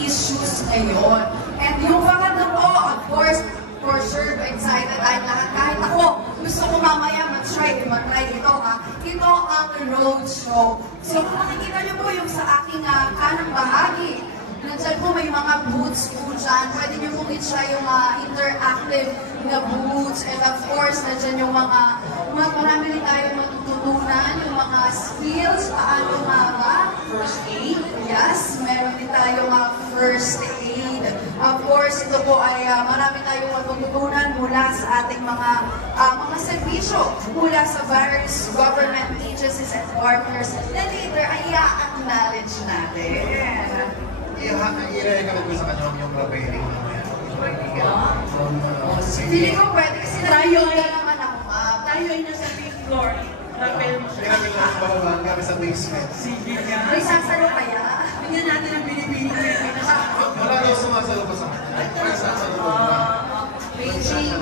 issues ngayon. And yung pangatlo po, of course, for sure, excited tayo lahat. Kahit ako, gusto ko mamaya mag-try ito ha. Ito ang road show. So kung makikita niyo po yung sa aking kanang bahagi, nandiyan po may mga booths po dyan. Pwede niyo po i-try yung interactive na booths. And of course, nandiyan yung marami rin tayo matututunan, yung mga skills, paano nga ba? First aid, yes. Meron din tayo first aid. Of course, ito po ay marami tayong matututunan mula sa ating mga serbisyo, mula sa various government agencies and partners na later ay i-acknowledge natin. I-recommend ko sa kanya yung preparing Feeling ko pwede kasi nag-yoga naman ako, ma'am. Tayo ay nasa fifth floor. Rappel mo siya. Pinamit lang sa bababaan kami sa basement. Sige ka. May sasalo kaya? Tingnan natin ang pinipili niya. Wala daw sumasalo pa sa kanya. Wala sasalo pa. Beijing.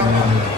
Thank you.